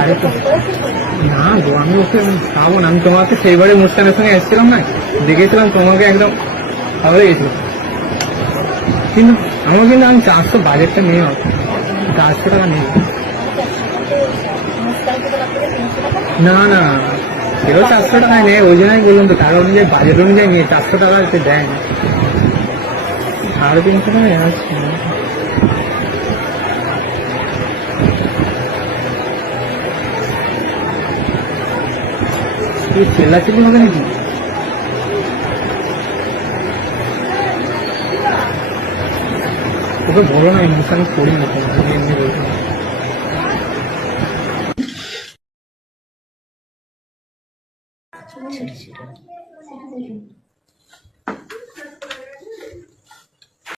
আরে তো না গো, আমি ওকে খাবো না। আমি তোমাকে সেইবারে মুস্কানের সঙ্গে এসেছিলাম না, দেখেছিলাম তোমাকে একদম ভালো লেগেছিল। কিন্তু আমার কিন্তু আমি 400 বাজেটটা নিয়ে 400 টাকা নেই। না না, সেও 400 টাকায় নেই, ওই জন্যই বললাম তো, টাকা অনুযায়ী বাজেট অনুযায়ী নিয়ে 400 টাকা সে দেয় না, 350 টাকা আসছে। চেল্লাচিল্লি হবে নাকি? ওকে বলো না, ইমোশন করি না, এমনি বলছি।